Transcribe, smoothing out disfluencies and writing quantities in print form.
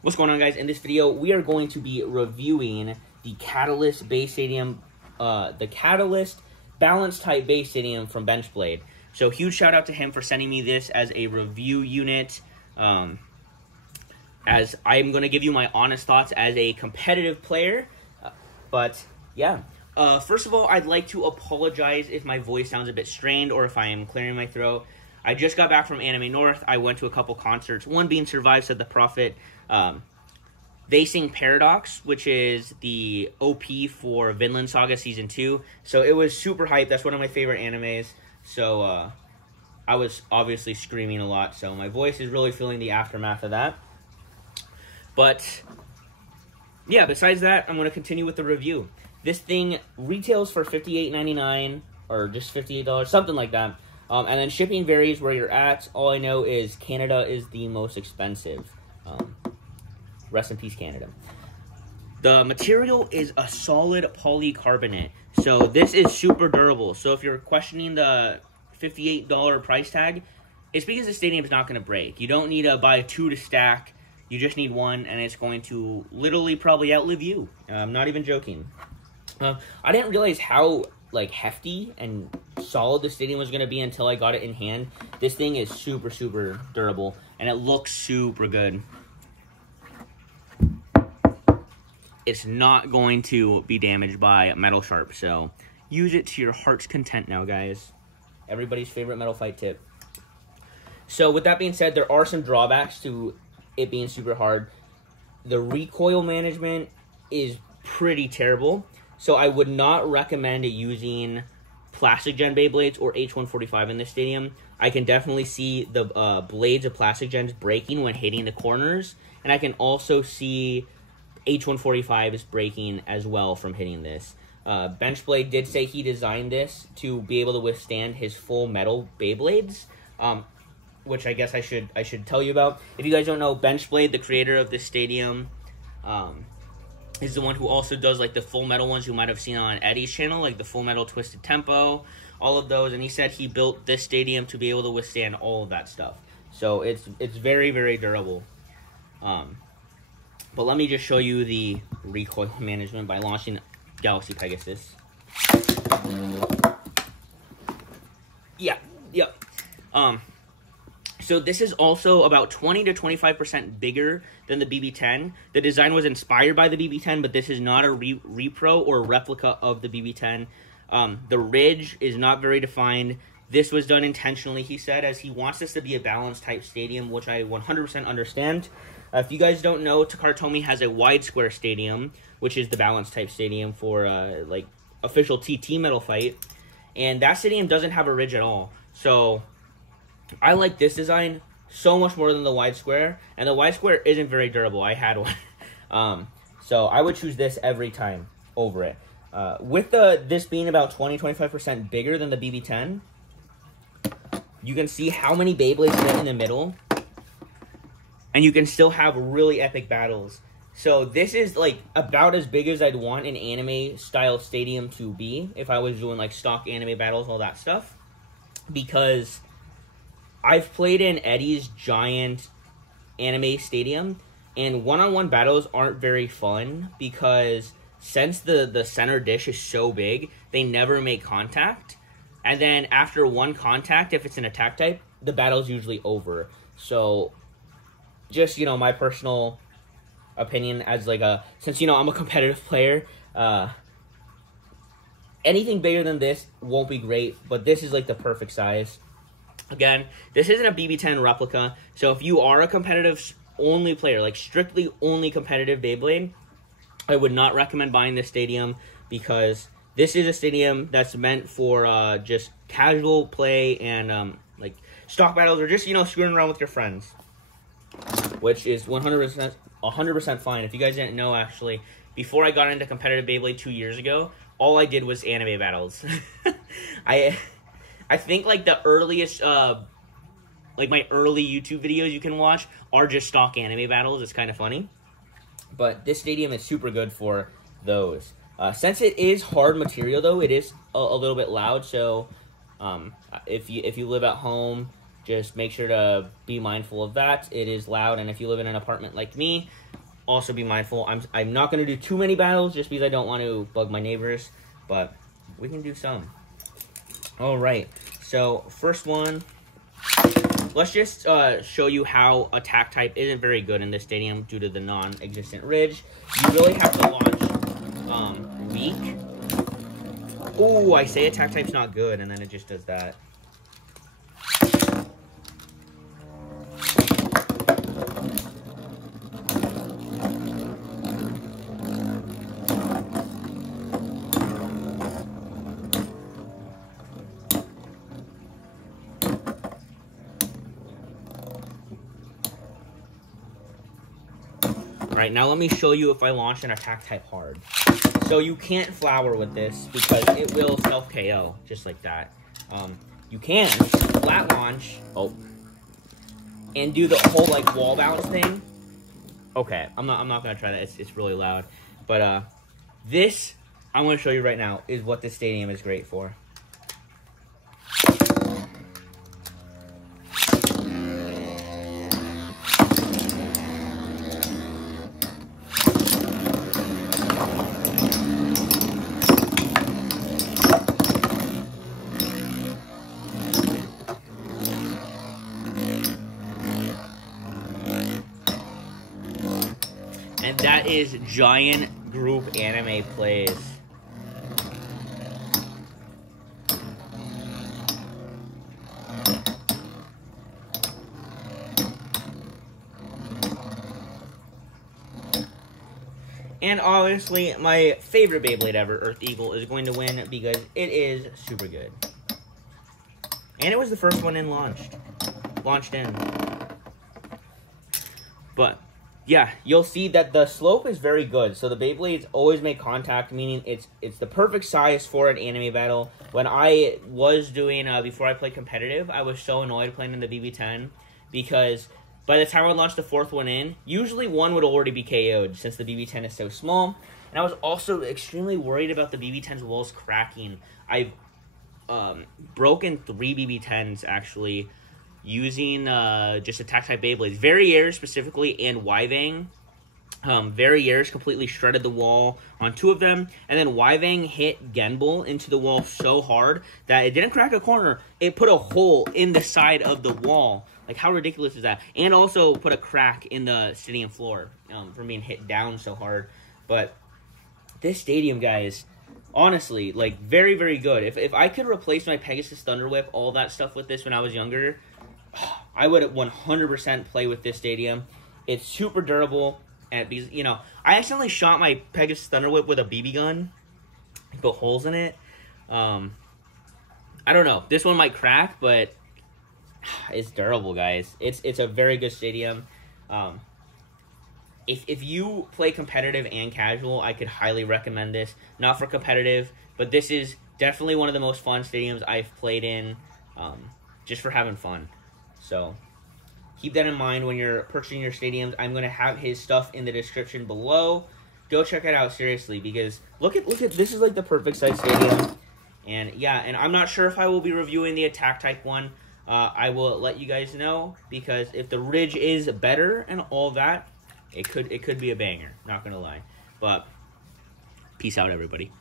What's going on, guys? In this video, we are going to be reviewing the Catalyst base stadium, the Catalyst balance type base stadium from Benchblade. So huge shout out to him for sending me this as a review unit. As I'm going to give you my honest thoughts as a competitive player. But yeah, first of all, I'd like to apologize if my voice sounds a bit strained or if I am clearing my throat. I just got back from Anime North. I went to a couple concerts. One being Survive Said the Prophet. They sing Paradox, which is the OP for Vinland Saga Season 2. So it was super hype. That's one of my favorite animes. So I was obviously screaming a lot. So my voice is really feeling the aftermath of that. But yeah, besides that, I'm going to continue with the review. This thing retails for $58.99 or just $58, something like that. And then shipping varies where you're at. All I know is Canada is the most expensive. Rest in peace, Canada. The material is a solid polycarbonate. So this is super durable. So if you're questioning the $58 price tag, it's because the stadium is not going to break. You don't need to buy two to stack. You just need one, and it's going to literally probably outlive you. I'm not even joking. I didn't realize how hefty and solid the stadium was going to be until I got it in hand. This thing is super, super durable, and it looks super good. It's not going to be damaged by metal sharp, so use it to your heart's content now, guys. Everybody's favorite metal fight tip. So with that being said, there are some drawbacks to it being super hard. The recoil management is pretty terrible. So I would not recommend using plastic gen Beyblades or H145 in this stadium. I can definitely see the blades of plastic gens breaking when hitting the corners. And I can also see H145 is breaking as well from hitting this. Benchblade did say he designed this to be able to withstand his full metal Beyblades. Which I guess I should tell you about. If you guys don't know, Benchblade, the creator of this stadium, is the one who also does the Full Metal ones you might have seen on Eddie's channel, like the Full Metal Twisted Tempo, all of those. And he said he built this stadium to be able to withstand all of that stuff. So it's very, very durable. But let me just show you the recoil management by launching Galaxy Pegasus. Yeah. So this is also about 20 to 25% bigger than the BB-10. The design was inspired by the BB-10, but this is not a repro or replica of the BB-10. The ridge is not very defined. This was done intentionally, he said, as he wants this to be a balanced type stadium, which I 100% understand. If you guys don't know, Takartomi has a wide square stadium, which is the balanced type stadium for official TT metal fight. And that stadium doesn't have a ridge at all. So I like this design so much more than the wide square, and the wide square isn't very durable. I had one. So I would choose this every time over it. With this being about 20-25% bigger than the BB-10, you can see how many Beyblades fit in the middle, and you can still have really epic battles. So this is about as big as I'd want an anime style stadium to be if I was doing stock anime battles, all that stuff, because I've played in Eddie's giant anime stadium, and one-on-one battles aren't very fun because since the center dish is so big, they never make contact. And then after one contact, if it's an attack type, the battle's usually over. So just, my personal opinion as since, I'm a competitive player, anything bigger than this won't be great, but this is the perfect size. Again, this isn't a BB-10 replica, so if you are a competitive-only player, strictly only competitive Beyblade, I would not recommend buying this stadium because this is a stadium that's meant for just casual play and stock battles or just, screwing around with your friends, which is 100% fine. If you guys didn't know, actually, before I got into competitive Beyblade 2 years ago, all I did was anime battles. I think the earliest, my early YouTube videos you can watch are just stock anime battles. It's kind of funny. But this stadium is super good for those. Since it is hard material, though, it is a little bit loud. So if you live at home, just make sure to be mindful of that. It is loud, and if you live in an apartment like me, also be mindful. I'm not going to do too many battles just because I don't want to bug my neighbors, but we can do some. All right, so first one, let's just show you how attack type isn't very good in this stadium due to the non-existent ridge. You really have to launch weak. Oh, I say attack type's not good, and then it just does that. Alright, now let me show you if I launch an attack type hard. So you can't flower with this because it will self-KO, just like that. You can flat launch, and do the whole like wall bounce thing. Okay, I'm not gonna try that. It's really loud. But this I'm gonna show you right now is what this stadium is great for. And that is giant group anime plays. And obviously, my favorite Beyblade ever, Earth Eagle, is going to win because it is super good. And it was the first one launched in. But yeah, you'll see that the slope is very good. So the Beyblades always make contact, meaning it's the perfect size for an anime battle. When I was doing, before I played competitive, I was so annoyed playing in the BB10 because by the time I launched the fourth one in, usually one would already be KO'd since the BB10 is so small. And I was also extremely worried about the BB10's walls cracking. I've broken 3 BB10s actually, using just attack type Beyblades. Verriers specifically and Wyvang. Verriers completely shredded the wall on 2 of them, and then Wyvang hit Genbul into the wall so hard that it didn't crack a corner. It put a hole in the side of the wall. Like, how ridiculous is that? And also put a crack in the stadium floor from being hit down so hard. But this stadium, guys, honestly, like, very, very good. If I could replace my Pegasus Thunder Whip, all that stuff with this when I was younger, I would 100% play with this stadium. It's super durable, and you know, I accidentally shot my Pegasus Thunder Whip with a BB gun, put holes in it. I don't know. This one might crack, but it's durable, guys. It's a very good stadium. If you play competitive and casual, I could highly recommend this. Not for competitive, but this is definitely one of the most fun stadiums I've played in, just for having fun. So keep that in mind when you're purchasing your stadiums. I'm going to have his stuff in the description below. Go check it out, seriously, because look at this is like the perfect size stadium. And yeah, and I'm not sure if I will be reviewing the attack type one. I will let you guys know, because if the ridge is better and all that, it could be a banger, not going to lie. But peace out, everybody.